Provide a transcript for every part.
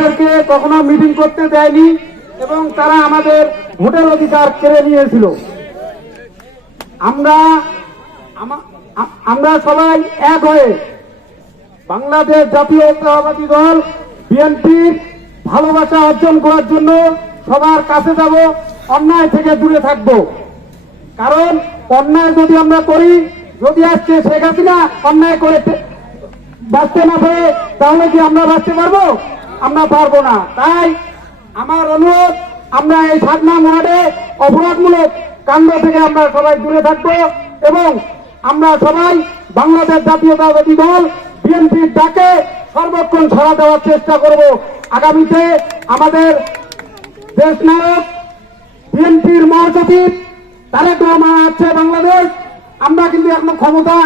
আমাদেরকে কখনো মিটিং করতে দেয়নি এবং তারা আমাদের ভোটের অধিকার কেড়ে নিয়েছিল। আমরা সবাই এক হয়ে বাংলাদেশ জাতীয়তাবাদী দল বিএনপির ভালোবাসা অর্জন করার জন্য সবার কাছে যাব, অন্যায় থেকে দূরে থাকব। কারণ অন্যায় যদি আমরা করি, যদি আজকে শেখ হাসিনা অন্যায় করে বাঁচতে না পারে, তাহলে কি আমরা বাঁচতে পারবো? আমরা পারবো না। তাই আমার অনুরোধ, আমরা এই 7 নং ওয়ার্ডে অপরাধমূলক কাণ্ড থেকে আমরা সবাই দূরে থাকবো এবং আমরা সবাই বাংলাদেশ জাতীয়তাবাদী দল বিএনপির ডাকে সর্বক্ষণ সাড়া দেওয়ার চেষ্টা করব। আগামীতে আমাদের দেশ নায়ক বিএনপির মহাসচিব তারেক রহমান আছে বাংলাদেশ। আমরা কিন্তু এখনো ক্ষমতা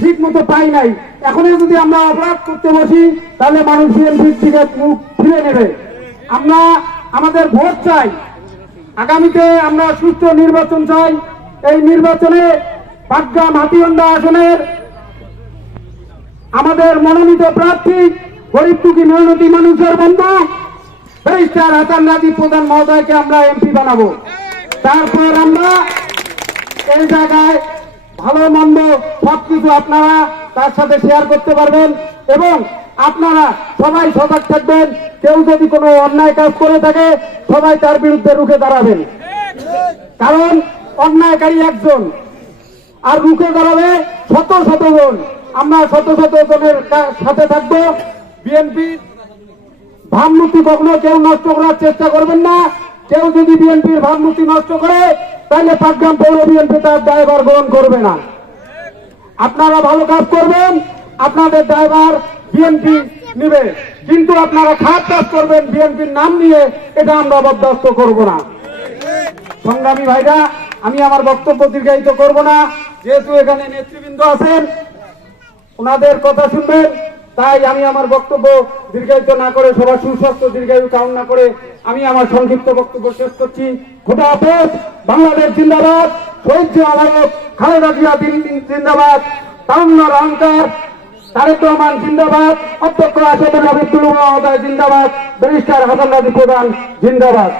ঠিক মতো পাই নাই। এখনই যদি আমরা অপরাধ করতে বসি, তাহলে মানুষ বিএনপির দিকে মুখ ফিরে নেবে। আমরা আমাদের ভোট চাই। আগামীতে আমরা সুষ্ঠু নির্বাচন চাই। এই নির্বাচনে পাটগ্রাম হাতীবান্ধা আসনের আমাদের মনোনীত প্রার্থী গরিব দুঃখী মেহনতি মানুষের বন্ধু ব্যারিস্টার হাসান রাজীব প্রধান মহোদয়কে আমরা এমপি বানাবো। তারপর আমরা এই জায়গায় ভালো মন্দ সবকিছু আপনারা তার সাথে শেয়ার করতে পারবেন এবং আপনারা সবাই সজাগ থাকবেন। কেউ যদি কোনো অন্যায় কাজ করে থাকে, সবাই তার বিরুদ্ধে রুখে দাঁড়াবেন। কারণ অন্যায়কারী একজন আর রুখে দাঁড়াবে শত শত জন। আমরা শত শত জনের সাথে থাকবো। বিএনপি ভাবমূর্তি কখনো কেউ নষ্ট করার চেষ্টা করবেন না। কেউ যদি বিএনপির ভাবমূর্তি নষ্ট করে, তাহলে পাটগ্রাম পৌর বিএনপি তার দায়ভার গ্রহণ করবে না। আপনারা ভালো কাজ করবেন, আপনাদের দায়ভার বিএনপি নিবে, কিন্তু আপনারা খারাপ কাজ করবেন বিএনপির নাম নিয়ে, এটা আমরা বরদাস্ত করব না। সংগ্রামী ভাইরা, আমি আমার বক্তব্য দীর্ঘায়িত করব না, যেহেতু এখানে নেতৃবৃন্দ আছেন, ওনাদের কথা শুনবেন। তাই আমি আমার বক্তব্য দীর্ঘায়িত না করে সবার সুস্বাস্থ্য দীর্ঘায়ু কামনা করে আমি আমার সংক্ষিপ্ত বক্তব্য শেষ করছি। খোদা হাফেজ। বাংলাদেশ জিন্দাবাদ। শহীদ আলাদা খালেদা জিয়া জিন্দাবাদ। তারুণ্যের অহংকার তারেক রহমান জিন্দাবাদ। অধ্যক্ষ আসাদুল হাবিব মহোদয় জিন্দাবাদ। ব্যারিস্টার হাসান রাজীব প্রধান জিন্দাবাদ।